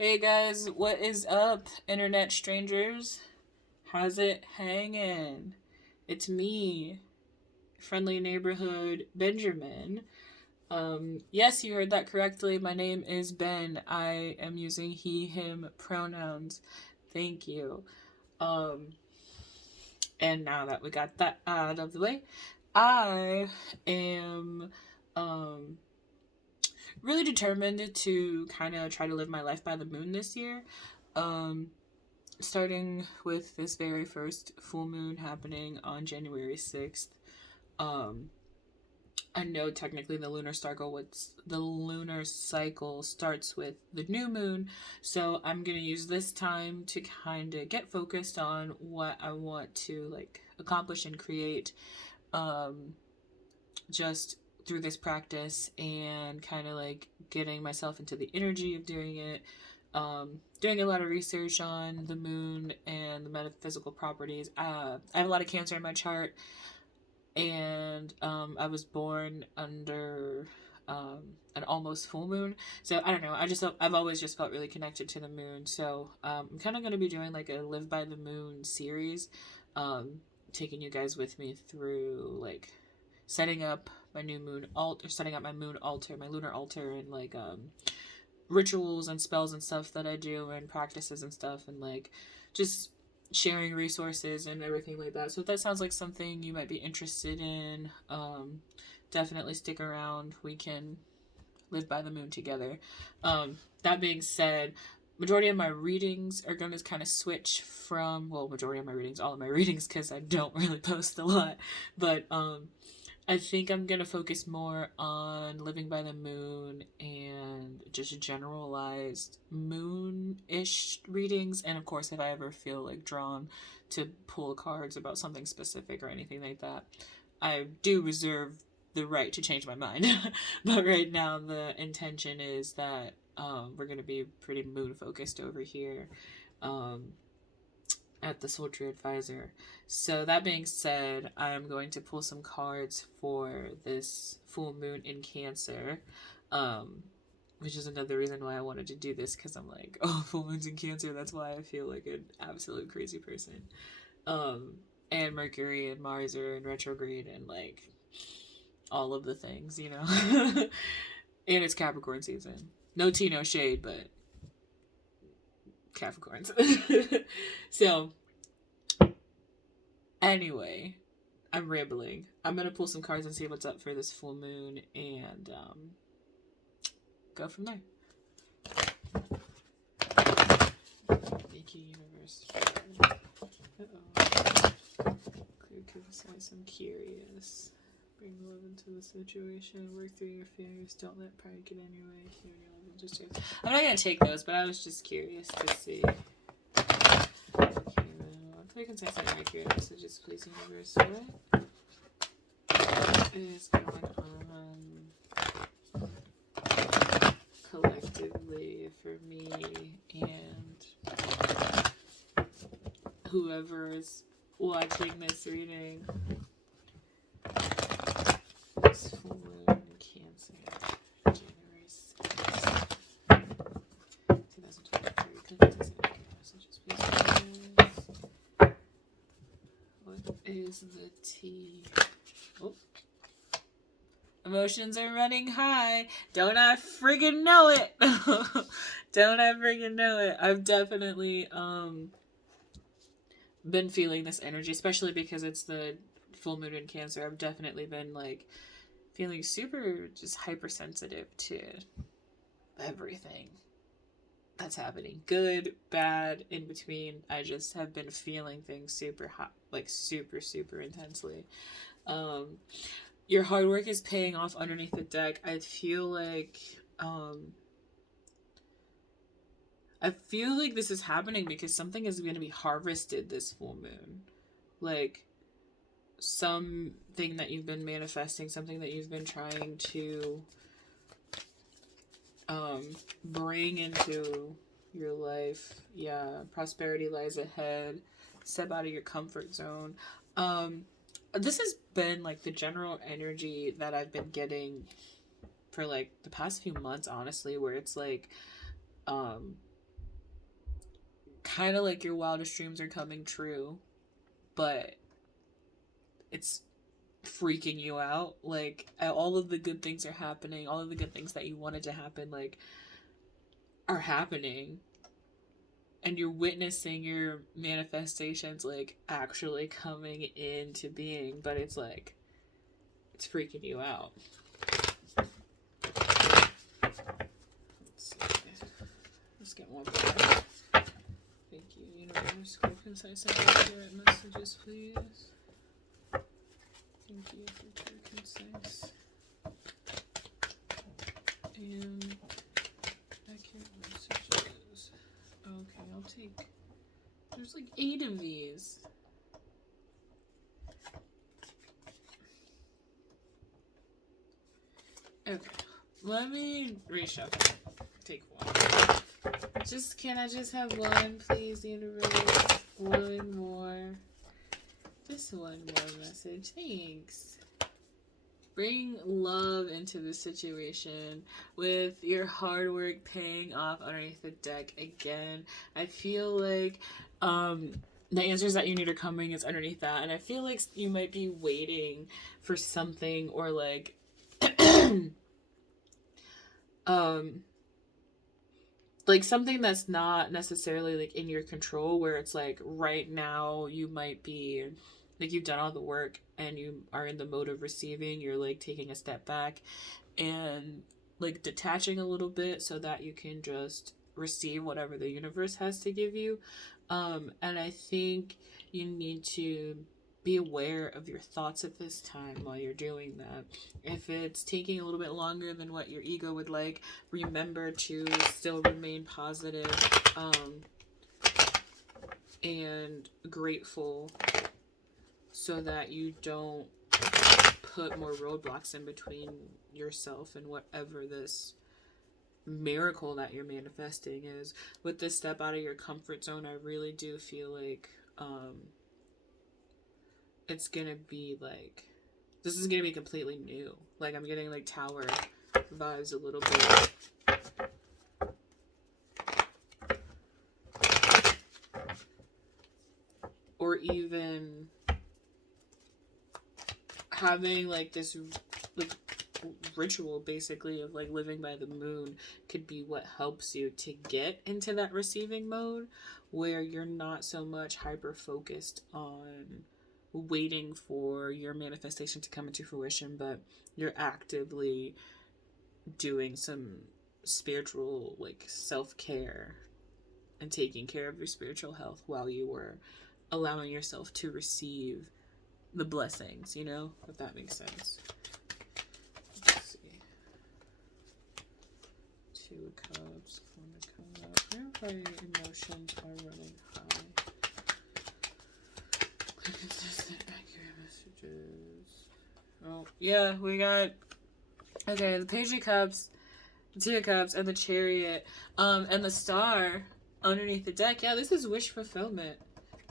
Hey guys, what is up, internet strangers? How's it hanging? It's me, friendly neighborhood Benjamin. Yes, you heard that correctly. My name is Ben. I am using he, him pronouns. Thank you. Um, and now that we got that out of the way, I am um really determined to kind of try to live my life by the moon this year. Um, Starting with this very first full moon happening on January 6th. Um, I know technically the lunar cycle starts with the new moon, so I'm gonna use this time to kind of get focused on what I want to like accomplish and create, um, just through this practice and kind of like getting myself into the energy of doing it. Doing a lot of research on the moon and the metaphysical properties. I have a lot of Cancer in my chart, and I was born under an almost full moon. So I don't know. I've always just felt really connected to the moon. So I'm kind of going to be doing like a Live by the Moon series, taking you guys with me through like setting up my new moon alt or setting up my moon altar, my lunar altar, and like rituals and spells and stuff that I do and practices and stuff, and like just sharing resources and everything like that. So if that sounds like something you might be interested in, definitely stick around. We can live by the moon together. That being said, majority of my readings are going to kind of switch from, well, majority of my readings, all of my readings, because I don't really post a lot, but I think I'm gonna focus more on living by the moon and just generalized moon-ish readings. And of course, if I ever feel like drawn to pull cards about something specific or anything like that, I do reserve the right to change my mind. But right now, the intention is that we're gonna be pretty moon focused over here. Um, at the Sultry Advisor. So that being said, I'm going to pull some cards for this full moon in Cancer, um, which is another reason why I wanted to do this, because I'm like, oh, full moon's in Cancer. That's why I feel like an absolute crazy person. Um, and Mercury and Mars are in retrograde and like all of the things, you know. And it's Capricorn season. No tea, no shade, but Capricorns. So, anyway, I'm rambling. I'm gonna pull some cards and see what's up for this full moon and go from there. Thank you, universe. Uh-oh. Clear concise, I'm curious. Bring love into the situation. Work through your fears. Don't let pride get in your way. Hear your love just I'm not gonna take those, but I was just curious to see. Clear concise and accurate messages, please, universe. What is going on collectively for me and whoever is watching this reading? It's full moon Cancer, January 6th, 2023. Messages, please. What is the tea? Oh. Emotions are running high. Don't I friggin' know it? Don't I friggin' know it? I've definitely been feeling this energy, especially because it's the full moon in Cancer. I've definitely been like feeling super just hypersensitive to everything that's happening. Good, bad, in between. I just have been feeling things super hot, like super, super intensely. Your hard work is paying off underneath the deck. I feel like this is happening because something is going to be harvested this full moon. Like something that you've been manifesting, something that you've been trying to bring into your life. Yeah, prosperity lies ahead. Step out of your comfort zone. This has been like the general energy that I've been getting for like the past few months, honestly, where it's like kind of like your wildest dreams are coming true, but it's freaking you out. Like, all of the good things are happening, all of the good things that you wanted to happen, like, are happening, and you're witnessing your manifestations, like, actually coming into being, but it's like, it's freaking you out. Let's see. Let's get more breath. Thank you, universe. Quick, concise, and accurate messages, please. Thank you for clear, concise, and accurate messages. Okay, I'll take. There's like 8 of these. Okay, let me reshuffle. Take one. Can I just have one, please, universe? One more. Just one more message. Thanks. Bring love into the situation with your hard work paying off underneath the deck again. I feel like the answers that you need are coming is underneath that, and I feel like you might be waiting for something, or like like something that's not necessarily like in your control, where it's like right now you might be like, you've done all the work and you are in the mode of receiving. You're like taking a step back and like detaching a little bit so that you can just receive whatever the universe has to give you. And I think you need to be aware of your thoughts at this time while you're doing that. If it's taking a little bit longer than what your ego would like, remember to still remain positive and grateful, so that you don't put more roadblocks in between yourself and whatever this miracle that you're manifesting is. With this step out of your comfort zone, I really do feel like it's gonna be like, this is gonna be completely new. Like, I'm getting like tower vibes a little bit. Or even having like this like ritual basically of like living by the moon could be what helps you to get into that receiving mode, where you're not so much hyper focused on waiting for your manifestation to come into fruition, but you're actively doing some spiritual like self-care and taking care of your spiritual health while you were allowing yourself to receive the blessings, you know, if that makes sense. Let's see. 2 of Cups, 1 of Cups. Where my emotions are running high. Consistent, accurate messages. Oh, yeah, we got, okay, the Page of Cups, the 2 of Cups, and the Chariot, and the Star underneath the deck. Yeah, this is wish fulfillment.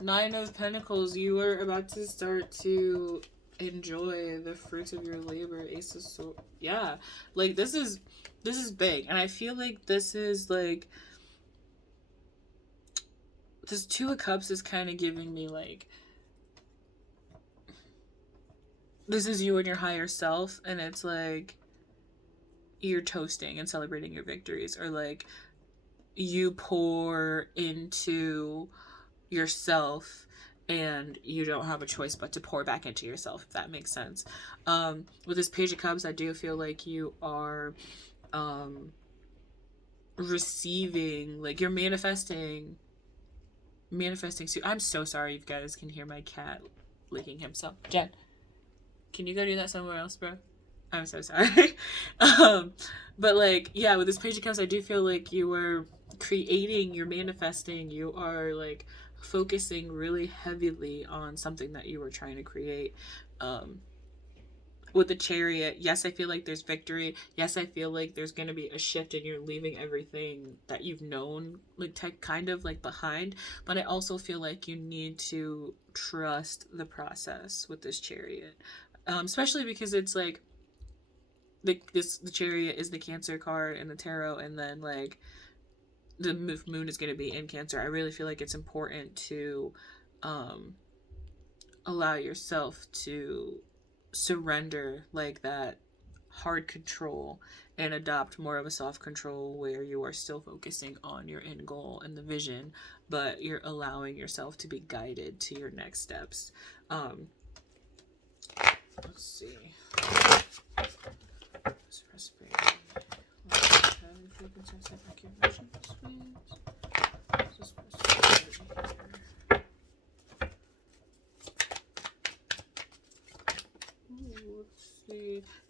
9 of Pentacles, you are about to start to enjoy the fruits of your labor. Ace of Swords. Yeah, like this is big, and I feel like this is like, this 2 of Cups is kind of giving me like, this is you and your higher self, and it's like you're toasting and celebrating your victories, or like you pour into yourself and you don't have a choice but to pour back into yourself, if that makes sense. With this Page of Cups, I do feel like you are receiving, like you're manifesting. So I'm so sorry if you guys can hear my cat licking himself. Jen, can you go do that somewhere else, bro? I'm so sorry. But like, yeah, with this Page of Cups, I do feel like you are creating, you're manifesting, you are like focusing really heavily on something that you were trying to create. With the Chariot, yes, I feel like there's victory. Yes, I feel like there's going to be a shift and you're leaving everything that you've known like kind of like behind. But I also feel like you need to trust the process with this Chariot. Especially because it's like, the Chariot is the Cancer card in the tarot, and then like the moon is going to be in Cancer, I really feel like it's important to allow yourself to surrender like that hard control and adopt more of a soft control where you are still focusing on your end goal and the vision, but you're allowing yourself to be guided to your next steps. Let's see.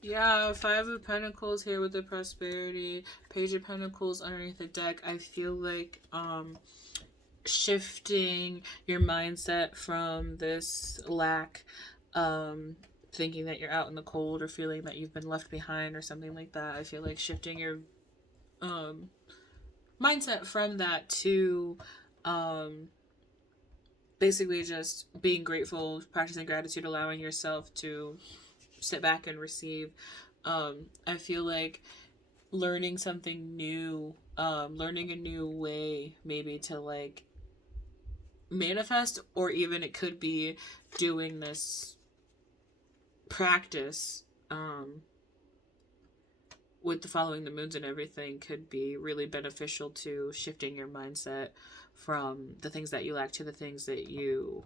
Yeah, Five of Pentacles here with the Prosperity, Page of Pentacles underneath the deck. I feel like shifting your mindset from this lack, thinking that you're out in the cold or feeling that you've been left behind or something like that. I feel like shifting your mindset from that to basically just being grateful, practicing gratitude, allowing yourself to sit back and receive. I feel like learning something new, learning a new way maybe to like manifest, or even it could be doing this practice with the following the moons and everything could be really beneficial to shifting your mindset from the things that you lack to the things that you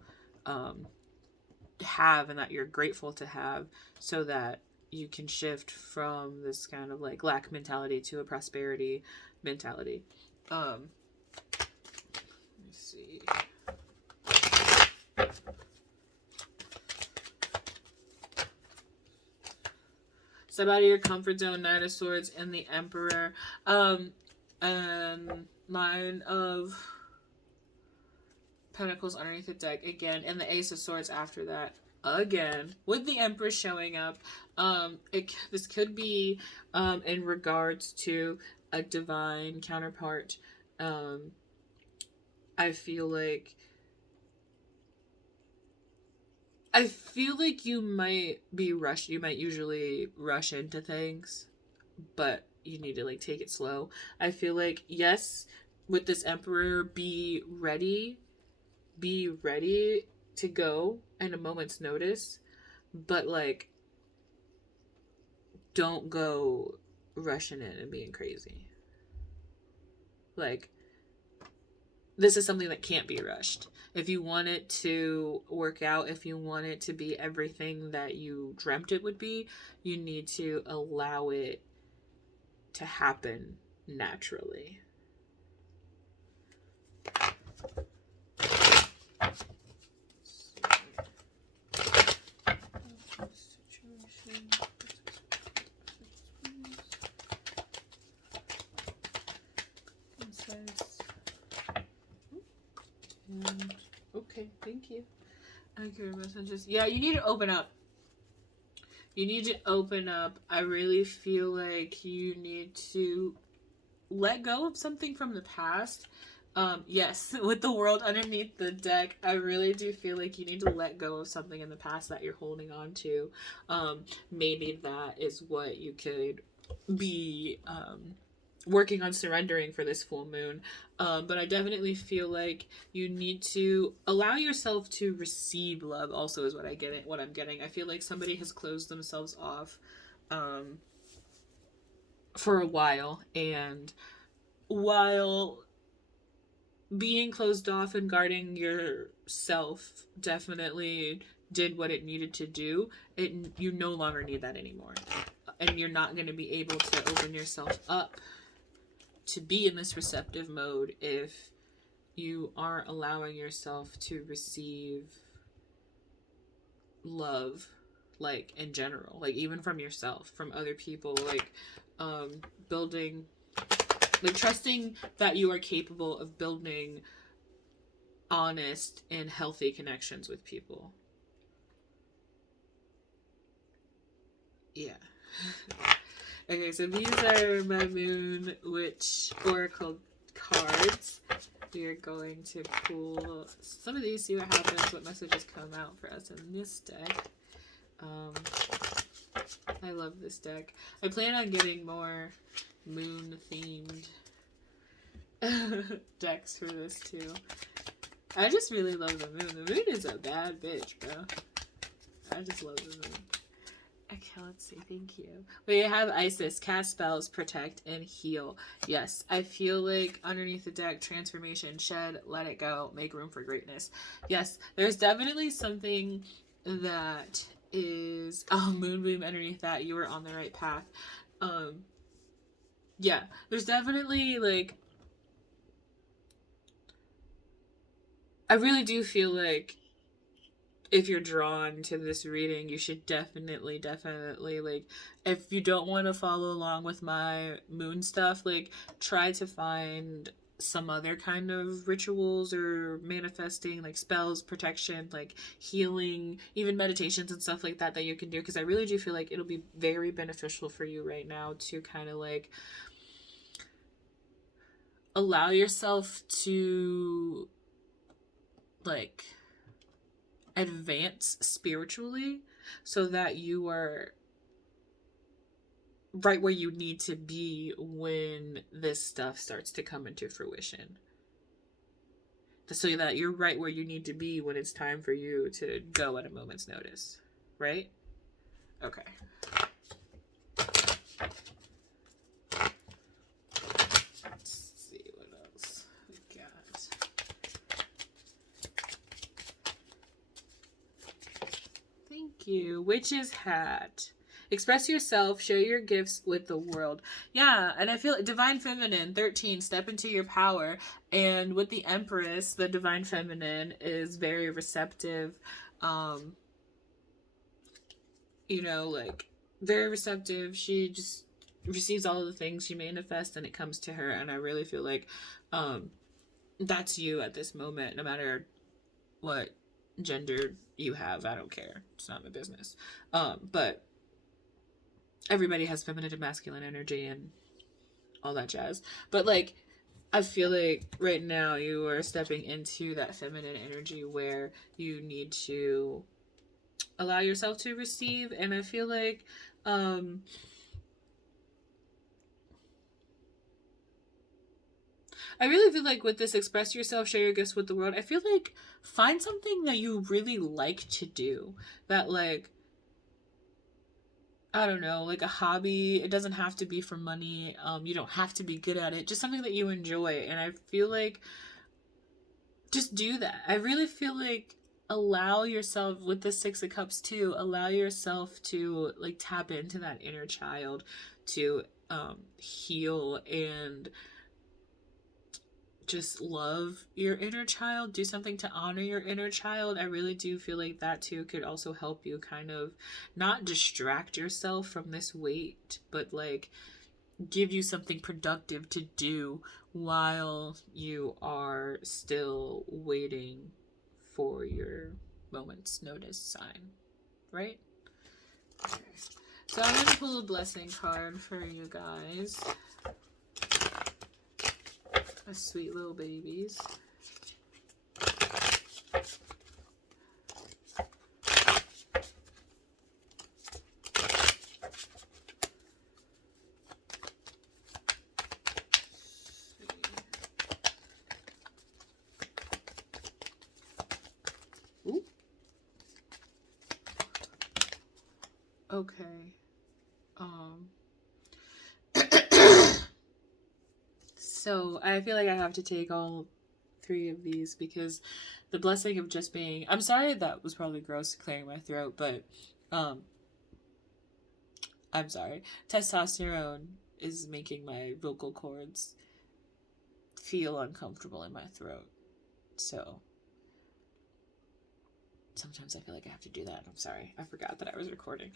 have and that you're grateful to have, so that you can shift from this kind of like lack mentality to a prosperity mentality. Let me see. Step out of your comfort zone, Knight of Swords, and the Emperor. And Nine of Pentacles underneath the deck again, and the Ace of Swords after that again, with the Empress showing up. This could be in regards to a divine counterpart. I feel like you might be rushed. You might usually rush into things, but you need to like take it slow. I feel like, yes, with this Emperor, be ready to go at a moment's notice, but like don't go rushing in and being crazy. Like, this is something that can't be rushed. If you want it to work out, if you want it to be everything that you dreamt it would be, you need to allow it to happen naturally. Okay, thank you. Accurate messages. Yeah, you need to open up. You need to open up. I really feel like you need to let go of something from the past. Yes, with the world underneath the deck, I really do feel like you need to let go of something in the past that you're holding on to. Maybe that is what you could be working on surrendering for this full moon. But I definitely feel like you need to allow yourself to receive love also, is what I'm getting. I feel like somebody has closed themselves off for a while, and while being closed off and guarding yourself definitely did what it needed to do, you no longer need that anymore. And you're not going to be able to open yourself up to be in this receptive mode if you aren't allowing yourself to receive love, like in general, like even from yourself, from other people, like building, like trusting that you are capable of building honest and healthy connections with people. Yeah. Okay, so these are my Moon Witch Oracle cards. We are going to pull some of these, see what happens, what messages come out for us in this deck. I love this deck. I plan on getting more moon themed decks for this too. I just really love the moon. The moon is a bad bitch, bro. I just love the moon. Okay, let's see. Thank you. We have Isis, cast spells, protect, and heal. Yes, I feel like underneath the deck, transformation, shed, let it go, make room for greatness. Yes, there's definitely something that is moon beam underneath that. You were on the right path. Yeah, there's definitely like, I really do feel like if you're drawn to this reading, you should definitely, like, if you don't want to follow along with my moon stuff, like, try to find some other kind of rituals or manifesting, like spells, protection, like healing, even meditations and stuff like that you can do, because I really do feel like it'll be very beneficial for you right now to kind of like allow yourself to like advance spiritually so that you are right where you need to be when this stuff starts to come into fruition. So that you're right where you need to be when it's time for you to go at a moment's notice. Right? Okay. Let's see what else we got. Thank you. Witch's hat. Express yourself, share your gifts with the world. Yeah, and I feel Divine Feminine, 13, step into your power. And with the Empress, the Divine Feminine is very receptive. You know, like, very receptive. She just receives all of the things she manifests and it comes to her. And I really feel like that's you at this moment, no matter what gender you have. I don't care. It's not my business. But everybody has feminine and masculine energy and all that jazz. But like, I feel like right now you are stepping into that feminine energy where you need to allow yourself to receive. And I feel like I really feel like with this express yourself, share your gifts with the world, I feel like find something that you really like to do. That like, I don't know, like a hobby. It doesn't have to be for money. You don't have to be good at it. Just something that you enjoy. And I feel like just do that. I really feel like allow yourself with the Six of Cups too. Allow yourself to like tap into that inner child to heal and just love your inner child. Do something to honor your inner child. I really do feel like that too could also help you kind of not distract yourself from this weight, but like give you something productive to do while you are still waiting for your moment's notice sign, right? Okay. So I'm going to pull a blessing card for you guys. My sweet little babies. Ooh. Okay. So I feel like I have to take all 3 of these because the blessing of just being, I'm sorry that was probably gross clearing my throat, but I'm sorry. Testosterone is making my vocal cords feel uncomfortable in my throat. So sometimes I feel like I have to do that. I'm sorry. I forgot that I was recording.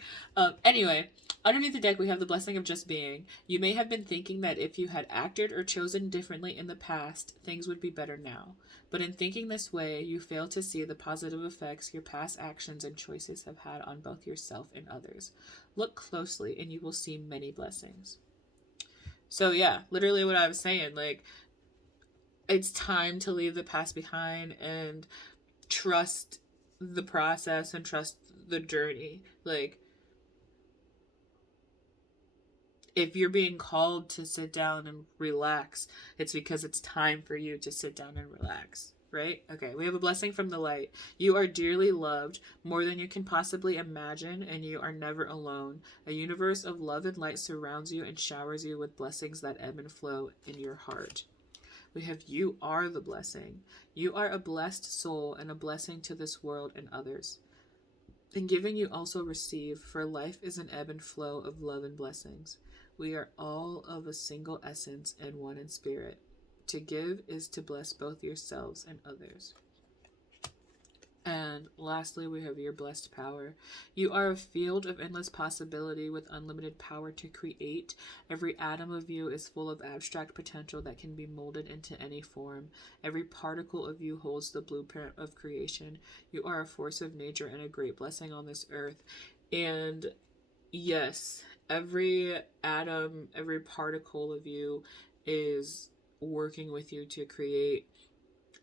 Anyway, underneath the deck, we have the blessing of just being. You may have been thinking that if you had acted or chosen differently in the past, things would be better now. But in thinking this way, you fail to see the positive effects your past actions and choices have had on both yourself and others. Look closely and you will see many blessings. So yeah, literally what I was saying, like, it's time to leave the past behind and trust the process and trust the journey. Like, if you're being called to sit down and relax, it's because it's time for you to sit down and relax, right? Okay, we have a blessing from the light. You are dearly loved, more than you can possibly imagine, and you are never alone. A universe of love and light surrounds you and showers you with blessings that ebb and flow in your heart. We have you are the blessing. You are a blessed soul and a blessing to this world and others. In giving, you also receive, for life is an ebb and flow of love and blessings. We are all of a single essence and one in spirit. To give is to bless both yourselves and others. And lastly, we have your blessed power. You are a field of endless possibility with unlimited power to create. Every atom of you is full of abstract potential that can be molded into any form. Every particle of you holds the blueprint of creation. You are a force of nature and a great blessing on this earth. And yes, every atom, every particle of you is working with you to create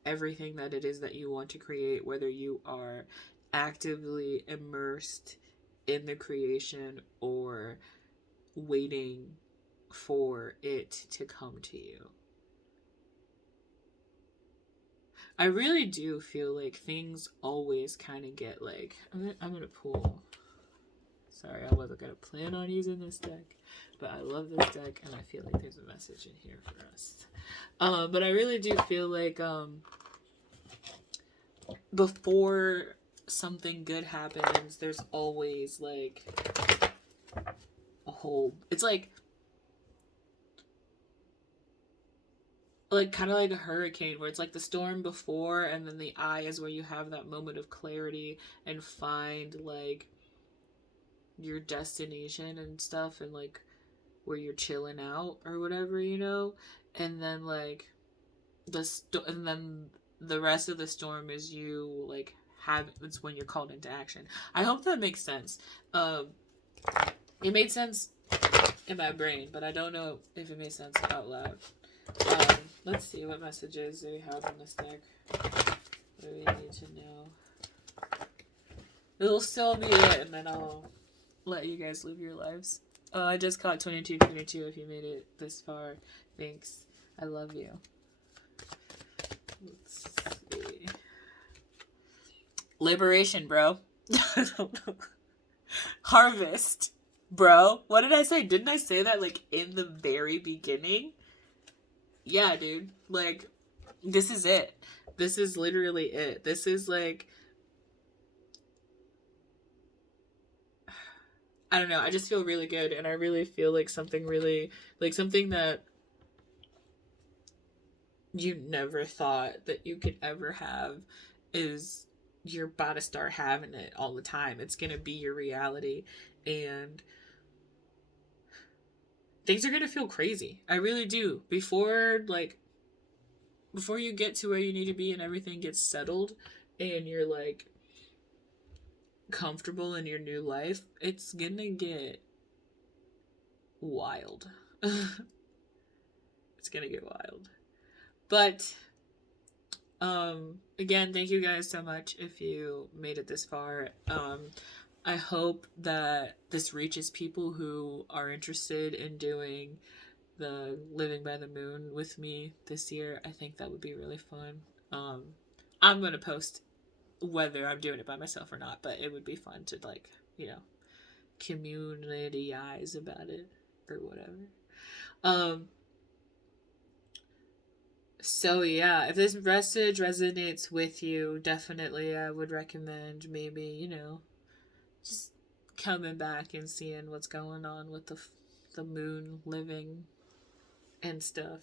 everything that it is that you want to create, whether you are actively immersed in the creation or waiting for it to come to you. I really do feel like things always kind of get like, I'm gonna pull. Sorry, I wasn't gonna plan on using this deck, but I love this deck and I feel like there's a message in here for us. But I really do feel like before something good happens, there's always like a whole, it's like kind of like a hurricane where it's like the storm before and then the eye is where you have that moment of clarity and find like your destination and stuff and like where you're chilling out or whatever, you know. And then like and then the rest of the storm is you like it's when you're called into action. I hope that makes sense. It made sense in my brain, but I don't know if it made sense out loud. Let's see what messages do we have on this deck. What do we need to know? It'll still be it, and then I'll let you guys live your lives. I just caught 2222 if you made it this far. Thanks. I love you. Let's see. Liberation, bro. Harvest, bro. What did I say? Didn't I say that like in the very beginning? Yeah, dude. Like, this is it. This is literally it. This is like, I don't know. I just feel really good, and I really feel like something really, like something that you never thought that you could ever have is you're about to start having it all the time. It's gonna be your reality, and things are gonna feel crazy. I really do. Before you get to where you need to be and everything gets settled and you're like comfortable in your new life, it's gonna get wild. It's gonna get wild. But again, thank you guys so much if you made it this far. I hope that this reaches people who are interested in doing the Living by the Moon with me this year. I think that would be really fun. I'm gonna post whether I'm doing it by myself or not, but it would be fun to like, you know, community-ize about it or whatever. So yeah, if this message resonates with you, definitely I would recommend maybe, you know, just coming back and seeing what's going on with the moon living and stuff.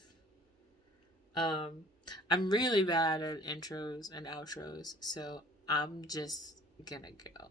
I'm really bad at intros and outros, so I'm just gonna go.